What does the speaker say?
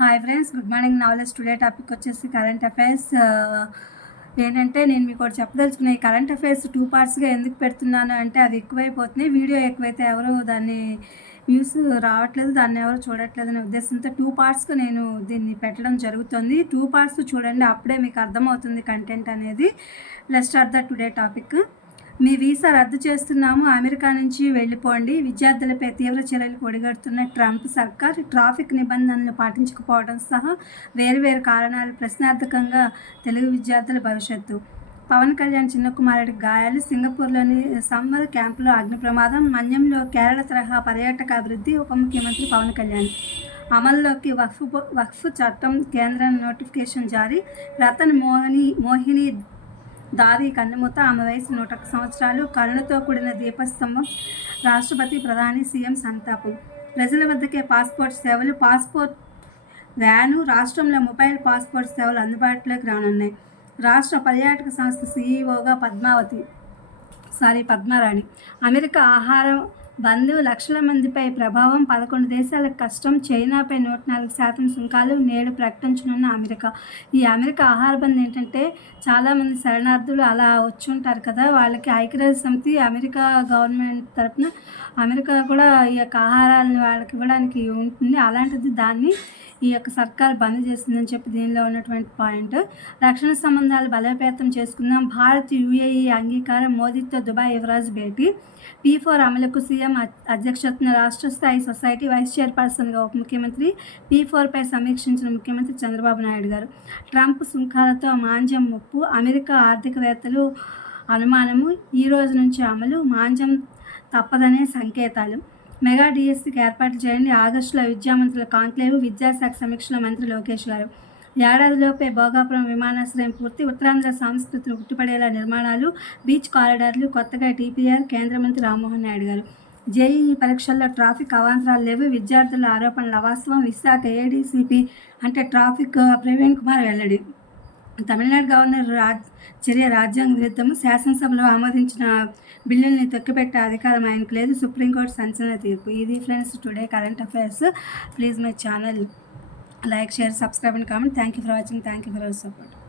Hi friends, good morning. Knowledge today topic వచ్చేసి current affairs. ఏంటంటే నేను మీకు ఒకటి చెప్పదలుచుకున్నాను. ఈ కరెంట్ అఫైర్స్ 2 పార్ట్స్గా ఎందుకు పెడుతున్నాను అంటే అది ఎక్కువైపోతున్నాయి. వీడియో ఎక్కువైతే ఎవరు దాన్ని వ్యూస్ రావట్లేదు, దాన్ని ఎవరు చూడట్లేదు అనే ఉద్దేశంతో 2 పార్ట్స్గా నేను దీన్ని పెట్టడం జరుగుతుంది. 2 పార్ట్స్ చూడండి, అప్పుడే మీకు అర్థమవుతుంది కంటెంట్ అనేది. Let's start the today topic. Me visa రద్దు చేస్తున్నాము, అమెరికా నుంచి వెళ్ళిపోండి. విద్యార్థులపై తీవ్ర చర్యలకు ఒడిగడుతున్న ట్రంప్ సర్కార్ ట్రాఫిక్ నిబంధనలు పాటించకపోవడం సహా వేరువేరు కారణాలు ప్రశ్నార్థకంగా తెలుగు విద్యార్థుల భవిష్యత్తు. పవన్ కళ్యాణ్ చిన్న కుమారుడికి గాయాలు, సింగపూర్లోని సమ్మర్ క్యాంపులో అగ్ని ప్రమాదం, మన్యంలో కేరళ తరహా పర్యాటక అభివృద్ధి, ఉప ముఖ్యమంత్రి పవన్ కళ్యాణ్. అమల్లోకి వక్ఫ్ చట్టం, కేంద్రం నోటిఫికేషన్ జారీ. రతన్ మోహిని దాది కన్నుమూత, ఆమె వయసు 101 సంవత్సరాలు. కరుణతో కూడిన దీపస్తంభం, రాష్ట్రపతి, ప్రధాని, సీఎం సంతాపం. ప్రజల వద్దకే పాస్పోర్ట్ సేవలు, పాస్పోర్ట్ వ్యాను. రాష్ట్రంలో మొబైల్ పాస్పోర్ట్ సేవలు అందుబాటులోకి రానున్నాయి. రాష్ట్ర పర్యాటక సంస్థ సీఈఓగా పద్మారాణి. అమెరికా ఆహారం బంద్, లక్షల మందిపై ప్రభావం, 11 దేశాలకు కష్టం. చైనాపై 104% సుంకాలు నేడు ప్రకటించనున్న అమెరికా. ఈ అమెరికా ఆహార బంద్ ఏంటంటే, చాలామంది శరణార్థులు అలా వచ్చి ఉంటారు కదా, వాళ్ళకి ఐక్యరాజ్య సమితి అమెరికా గవర్నమెంట్ తరఫున అమెరికా కూడా ఈ యొక్క ఆహారాలను వాళ్ళకి ఇవ్వడానికి ఉంటుంది. అలాంటిది దాన్ని ఈ యొక్క సర్కార్ బంద్ చేసిందని చెప్పి దీనిలో ఉన్నటువంటి పాయింట్. రక్షణ సంబంధాలు బలోపేతం చేసుకుందాం, భారత్ యుఏఈ అంగీకారం, మోదీతో దుబాయ్ యువరాజ్ భేటీ. P4 అమలుకు సీఎం అధ్యక్షతన రాష్ట్ర స్థాయి సొసైటీ వైస్ చైర్పర్సన్గా ఉప ముఖ్యమంత్రి. P4పై సమీక్షించిన ముఖ్యమంత్రి చంద్రబాబు నాయుడు గారు. ట్రంప్ సుంకాలతో మాంద్యం ముప్పు, అమెరికా ఆర్థికవేత్తలు అనుమానము. ఈ రోజు నుంచి అమలు, మాంద్యం తప్పదనే సంకేతాలు. మెగా డిఎస్సికి ఏర్పాట్లు చేయండి, ఆగస్టులో విద్యామంత్రుల కాంక్లేవ్. విద్యాశాఖ సమీక్షలో మంత్రి లోకేష్ గారు. ఏడాదిలోపే భోగాపురం విమానాశ్రయం పూర్తి, ఉత్తరాంధ్ర సంస్కృతిని ఉట్టిపడేలా నిర్మాణాలు, బీచ్ కారిడార్లు. కొత్తగా టీపీఆర్, కేంద్ర మంత్రి రామ్మోహన్ నాయుడు గారు. జేఈఈ పరీక్షల్లో ట్రాఫిక్ అవాంతరాలు లేవు, విద్యార్థుల ఆరోపణల అవాస్తవం. విశాఖ ఏడీసీపీ అంటే ట్రాఫిక్ ప్రవీణ్ కుమార్ వెల్లడి. తమిళనాడు గవర్నర్ చర్య రాజ్యాంగ విరుద్ధము, శాసనసభలో ఆమోదించిన బిల్లుల్ని తొక్కిపెట్టే అధికారం ఆయనకు లేదు, సుప్రీంకోర్టు సంచలన తీర్పు. ఇది friends today current affairs. Please my channel like, share, subscribe and comment. Thank you for watching. Thank you for your support.